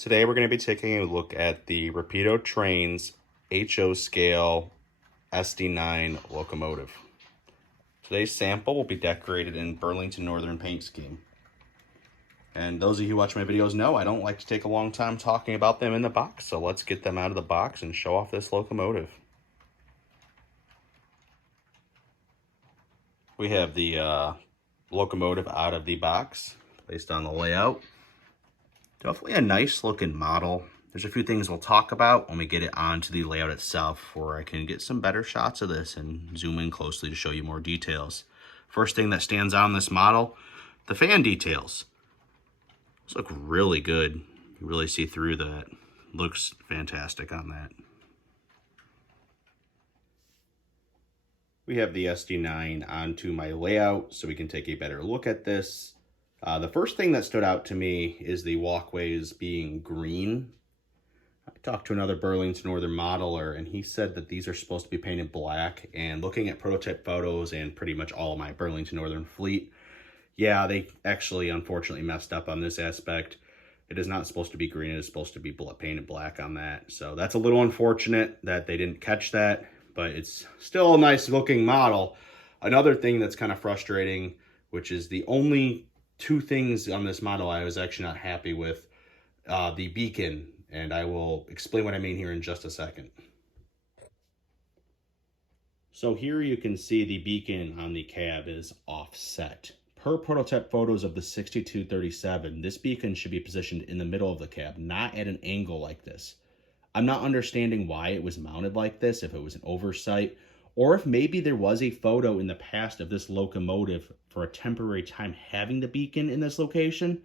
Today we're going to be taking a look at the Rapido Trains HO scale SD9 locomotive. Today's sample will be decorated in Burlington Northern paint scheme. And those of you who watch my videos know I don't like to take a long time talking about them in the box, so let's get them out of the box and show off this locomotive. We have the locomotive out of the box, placed on the layout. Definitely a nice looking model. There's a few things we'll talk about when we get it onto the layout itself, where I can get some better shots of this and zoom in closely to show you more details. First thing that stands out on this model, the fan details. Those look really good. You really see through that. Looks fantastic on that. We have the SD9 onto my layout so we can take a better look at this. The first thing that stood out to me is the walkways being green. I talked to another Burlington Northern modeler, and he said that these are supposed to be painted black. And looking at prototype photos and pretty much all of my Burlington Northern fleet, yeah, they actually unfortunately messed up on this aspect. It is not supposed to be green. It is supposed to be painted black on that. So that's a little unfortunate that they didn't catch that, but it's still a nice looking model. Another thing that's kind of frustrating, which is the only two things on this model I was actually not happy with, the beacon, and I will explain what I mean here in just a second. So here you can see the beacon on the cab is offset. Per prototype photos of the 6237, this beacon should be positioned in the middle of the cab, not at an angle like this. I'm not understanding why it was mounted like this, if it was an oversight, or if maybe there was a photo in the past of this locomotive for a temporary time having the beacon in this location,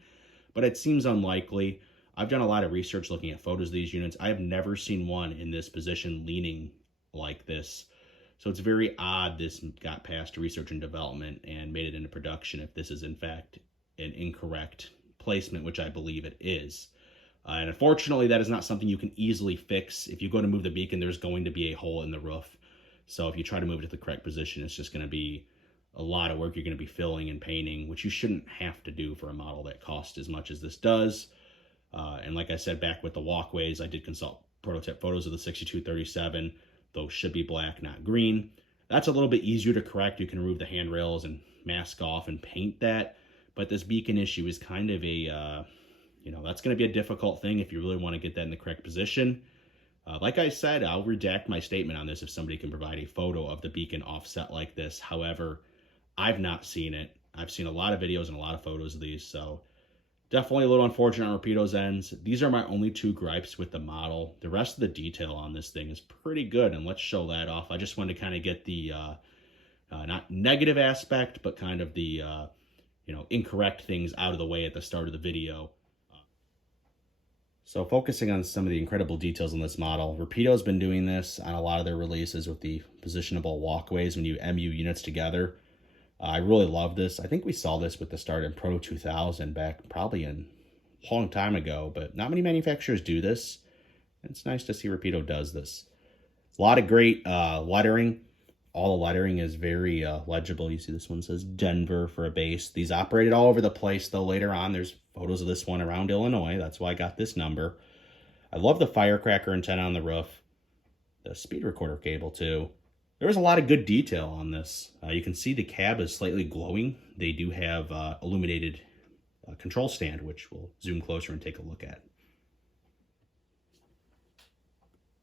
but it seems unlikely. I've done a lot of research looking at photos of these units. I have never seen one in this position leaning like this. So it's very odd this got past research and development and made it into production if this is in fact an incorrect placement, which I believe it is. And unfortunately, that is not something you can easily fix. If you go to move the beacon, there's going to be a hole in the roof. So if you try to move it to the correct position, it's just going to be a lot of work you're going to be filling and painting, which you shouldn't have to do for a model that costs as much as this does. And like I said, back with the walkways, I did consult prototype photos of the 6237. Those should be black, not green. That's a little bit easier to correct. You can remove the handrails and mask off and paint that. But this beacon issue is kind of a, that's going to be a difficult thing if you really want to get that in the correct position. Like I said, I'll redact my statement on this if somebody can provide a photo of the beacon offset like this. However, I've not seen it. I've seen a lot of videos and a lot of photos of these, so definitely a little unfortunate on Rapido's ends. These are my only two gripes with the model. The rest of the detail on this thing is pretty good, and let's show that off. I just wanted to kind of get the, not negative aspect, but kind of the, incorrect things out of the way at the start of the video. So focusing on some of the incredible details in this model, Rapido's been doing this on a lot of their releases with the positionable walkways when you MU units together. I really love this. I think we saw this with the start in Proto 2000 back probably a long time ago, but not many manufacturers do this. It's nice to see Rapido does this. A lot of great lettering. All the lettering is very legible. You see this one says Denver for a base. These operated all over the place, though. Later on, there's photos of this one around Illinois. That's why I got this number. I love the firecracker antenna on the roof. The speed recorder cable, too. There was a lot of good detail on this. You can see the cab is slightly glowing. They do have illuminated control stand, which we'll zoom closer and take a look at.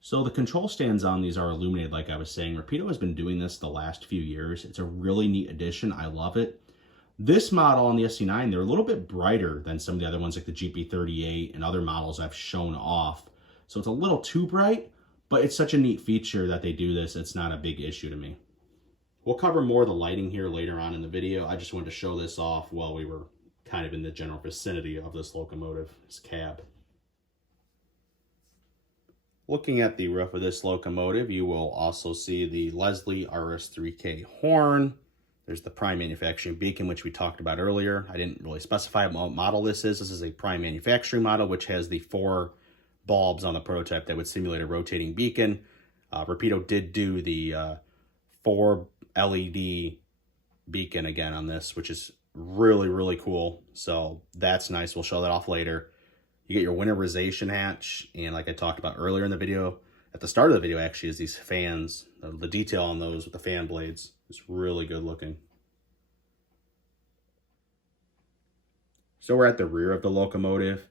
So the control stands on these are illuminated, like I was saying. Rapido has been doing this the last few years. It's a really neat addition. I love it. This model on the SD9, they're a little bit brighter than some of the other ones like the GP38 and other models I've shown off. So it's a little too bright, but it's such a neat feature that they do this. It's not a big issue to me. We'll cover more of the lighting here later on in the video. I just wanted to show this off while we were kind of in the general vicinity of this locomotive, this cab. Looking at the roof of this locomotive, you will also see the Leslie RS3K horn. There's the prime manufacturing beacon, which we talked about earlier. I didn't really specify what model this is. This is a prime manufacturing model, which has the 4 bulbs on the prototype that would simulate a rotating beacon. Rapido did do the 4 LED beacon again on this, which is really, really cool. So that's nice. We'll show that off later. You get your winterization hatch, and like I talked about earlier in the video, at the start of the video actually, is these fans. The detail on those with the fan blades is really good looking. So we're at the rear of the locomotive.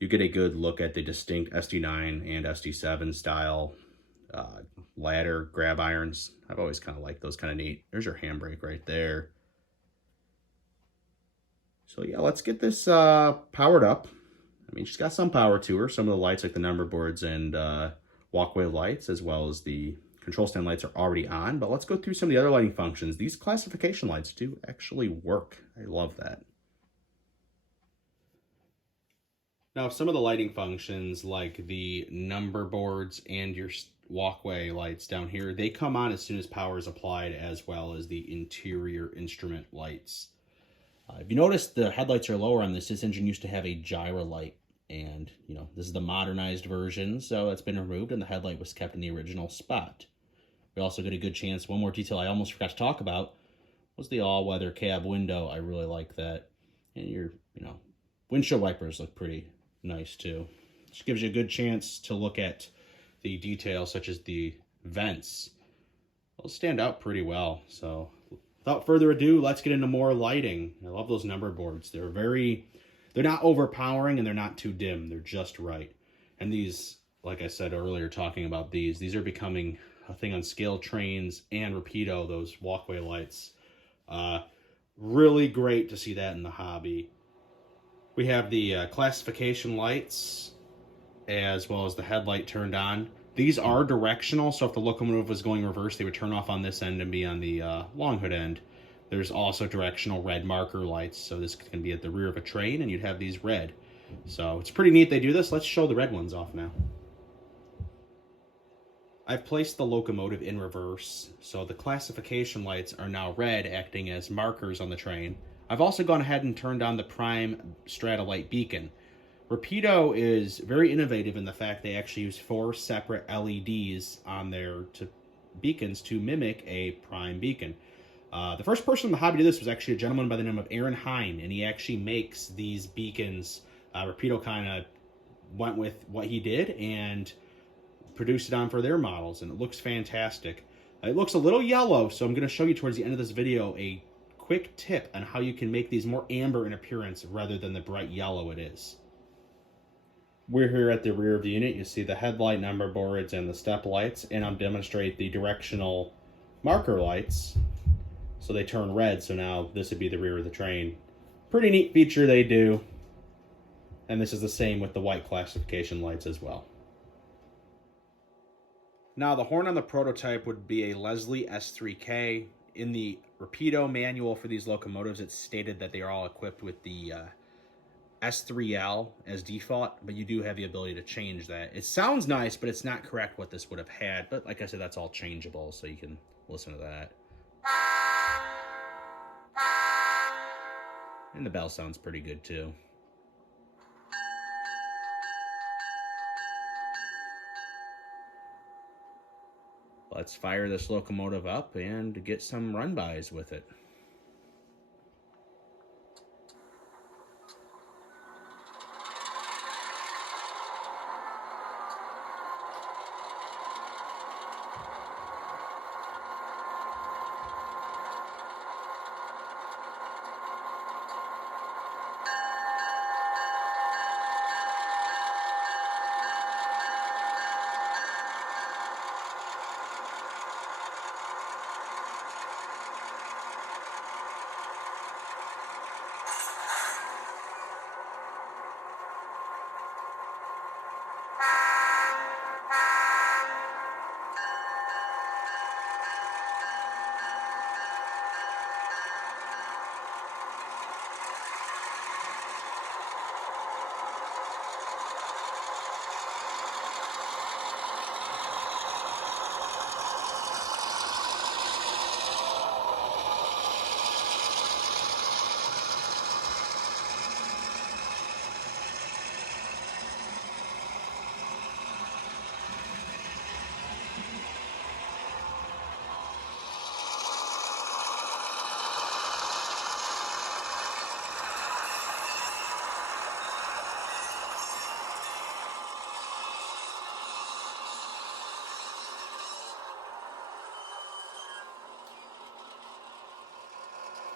You get a good look at the distinct SD9 and SD7 style ladder grab irons. I've always kind of liked those, kind of neat. There's your handbrake right there. So yeah, let's get this powered up. I mean, she's got some power to her. Some of the lights, like the number boards and walkway lights, as well as the control stand lights, are already on. But let's go through some of the other lighting functions. These classification lights do actually work. I love that. Now, some of the lighting functions, like the number boards and your walkway lights down here, they come on as soon as power is applied, as well as the interior instrument lights. If you notice, the headlights are lower on this. This engine used to have a gyro light, and this is the modernized version, so it's been removed, and the headlight was kept in the original spot. We also get a good chance. One more detail I almost forgot to talk about was the all-weather cab window. I really like that, and your windshield wipers look pretty nice too. Just gives you a good chance to look at the details, such as the vents. They'll stand out pretty well. So without further ado, let's get into more lighting. I love those number boards. They're not overpowering and they're not too dim. They're just right. And these, like I said earlier, talking about these are becoming a thing on scale trains and Rapido, those walkway lights. Really great to see that in the hobby. We have the classification lights, as well as the headlight turned on. These are directional, so if the locomotive was going reverse, they would turn off on this end and be on the long hood end. There's also directional red marker lights, so this can be at the rear of a train, and you'd have these red. So it's pretty neat they do this. Let's show the red ones off now. I've placed the locomotive in reverse, so the classification lights are now red, acting as markers on the train. I've also gone ahead and turned on the prime Stratolight beacon. Rapido is very innovative in the fact they actually use 4 separate LEDs on their beacons to mimic a prime beacon. The first person in the hobby to this was actually a gentleman by the name of Aaron Hine, and he actually makes these beacons. Rapido kind of went with what he did and produced it on for their models, and it looks fantastic. It looks a little yellow, so I'm going to show you towards the end of this video a quick tip on how you can make these more amber in appearance rather than the bright yellow it is. We're here at the rear of the unit. You see the headlight number boards and the step lights, and I'll demonstrate the directional marker lights. So they turn red, so now this would be the rear of the train. Pretty neat feature they do. And this is the same with the white classification lights as well. Now the horn on the prototype would be a Leslie S3K. In the Rapido manual for these locomotives, it's stated that they are all equipped with the S3L as default, but you do have the ability to change that. It sounds nice, but it's not correct what this would have had. But like I said, that's all changeable, so you can listen to that. And the bell sounds pretty good too. Let's fire this locomotive up and get some run-bys with it.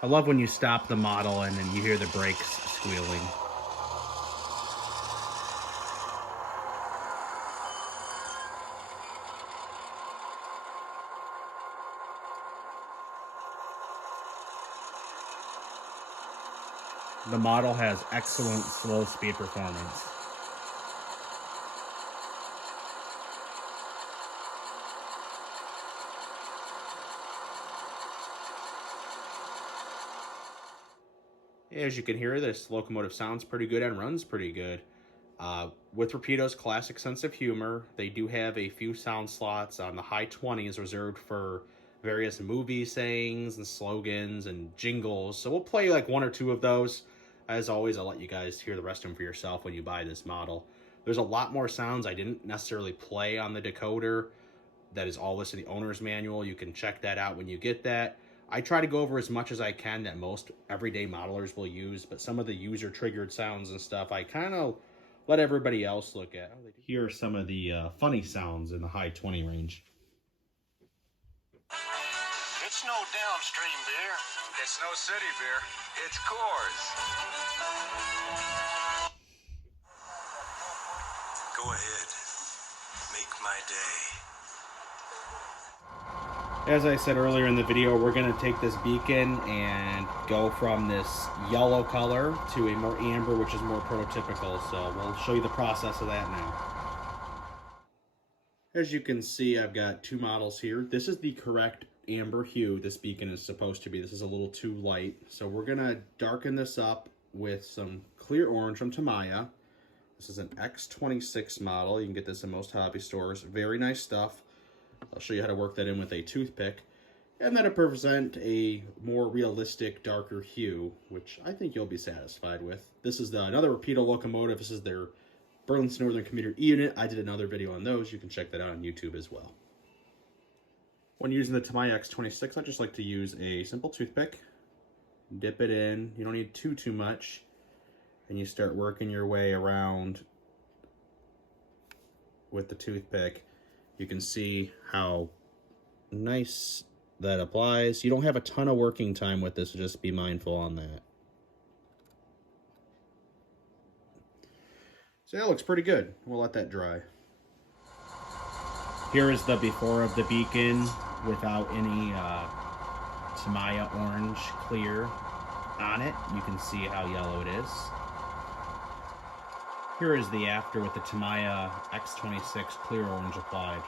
I love when you stop the model and then you hear the brakes squealing. The model has excellent slow speed performance. As you can hear, this locomotive sounds pretty good and runs pretty good. With Rapido's classic sense of humor, they do have a few sound slots on the high 20s reserved for various movie sayings and slogans and jingles. So we'll play like one or two of those. As always, I'll let you guys hear the rest of them for yourself when you buy this model. There's a lot more sounds I didn't necessarily play on the decoder. That is all listed in the owner's manual. You can check that out when you get that. I try to go over as much as I can that most everyday modelers will use, but some of the user-triggered sounds and stuff, I kind of let everybody else look at. Here are some of the funny sounds in the high 20 range. It's no downstream beer. It's no city beer. It's Coors. Go ahead. Make my day. As I said earlier in the video, we're going to take this beacon and go from this yellow color to a more amber, which is more prototypical. So we'll show you the process of that now. As you can see, I've got two models here. This is the correct amber hue this beacon is supposed to be. This is a little too light. So we're going to darken this up with some clear orange from Tamiya. This is an X26 model. You can get this in most hobby stores. Very nice stuff. I'll show you how to work that in with a toothpick. And then to present a more realistic, darker hue, which I think you'll be satisfied with. This is another Rapido locomotive. This is their Burlington Northern Commuter E unit. I did another video on those. You can check that out on YouTube as well. When using the Tamiya X26, I just like to use a simple toothpick. Dip it in. You don't need too much. And you start working your way around with the toothpick. You can see how nice that applies. You don't have a ton of working time with this, so just be mindful on that. So that looks pretty good. We'll let that dry. Here is the before of the beacon without any Tamiya orange clear on it. You can see how yellow it is. Here is the after with the Tamiya X26 clear orange applied.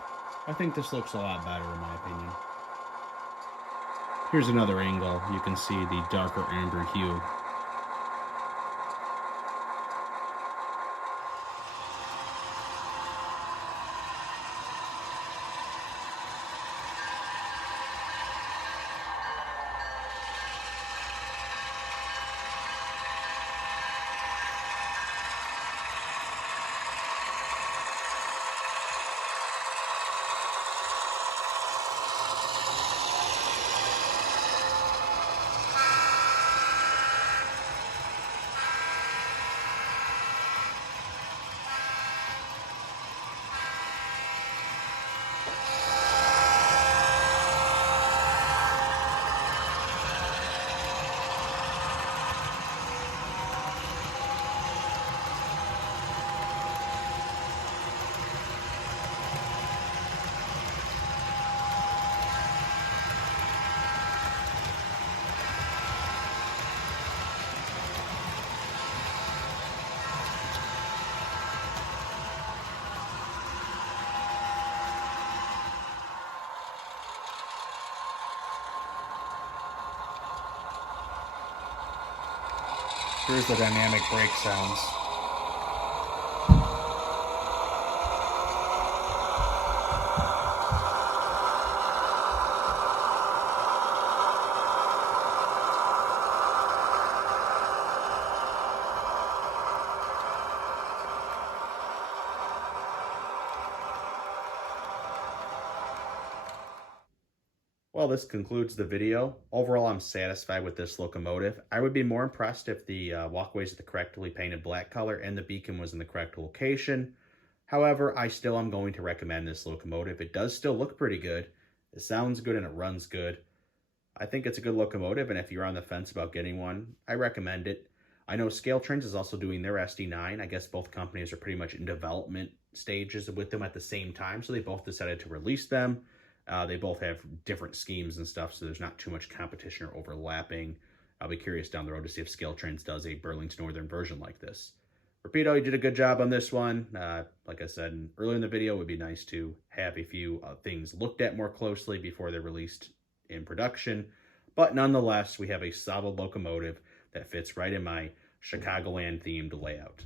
I think this looks a lot better in my opinion. Here's another angle. You can see the darker amber hue. Here's the dynamic brake sounds. Well, this concludes the video. Overall, I'm satisfied with this locomotive. I would be more impressed if the walkways are the correctly painted black color and the beacon was in the correct location. However, I still am going to recommend this locomotive. It does still look pretty good. It sounds good and it runs good. I think it's a good locomotive, and if you're on the fence about getting one, I recommend it. I know Scale Trains is also doing their SD9. I guess both companies are pretty much in development stages with them at the same time, so they both decided to release them. They both have different schemes and stuff, so there's not too much competition or overlapping. I'll be curious down the road to see if Scale Trains does a Burlington Northern version like this. Rapido, you did a good job on this one. Like I said earlier in the video, it would be nice to have a few things looked at more closely before they're released in production. But nonetheless, we have a solid locomotive that fits right in my Chicagoland themed layout.